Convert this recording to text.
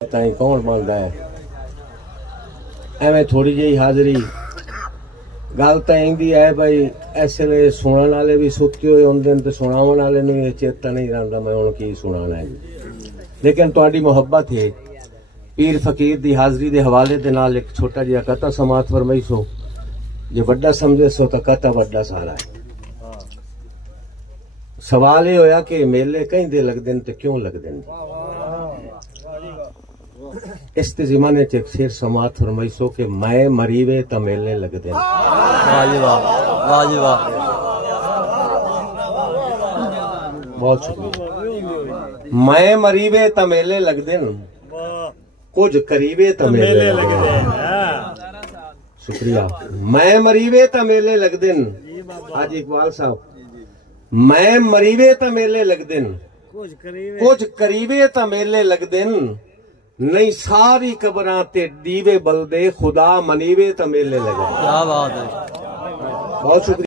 ताई कौन बनता है एवं थोड़ी जी हाजरी गल तो इंदी है भाई इस वे सुनने वाले भी सुत्ते हुए होंगे तो सुनावन वाले ने चेता नहीं रहा मैं हूँ की सुनाना है जी। लेकिन तुहाडी मुहब्बत है पीर फकीर की हाजरी के हवाले के नाल एक छोटा जिहा कथा समात फरमाई सो जे वड्डा समझे सो तो कथा वड्डा सारा है। सवाल ये होया कि मेले कहीं दे लगते हैं तो क्यों लगते हैं। इस जमाने च एक शेर समात फरमाई सो कि मैं मरीवे तो मेले लगते हैं। बहुत शुक्रिया। मैं मरीवे तो मेले लगते हैं कुछ करीबे तो मेले लगते हैं। शुक्रिया। मैं मरीवे तो मेले लगते हैं। आज इकबाल साहब मैं मरीवे तो मेले लगते हैं कुछ करीबे तो मेले लगते हैं नहीं सारी कबरां ते दीवे बलदे खुदा मनीवे तो मेले लगे। क्या बात है। बहुत शुक्रिया।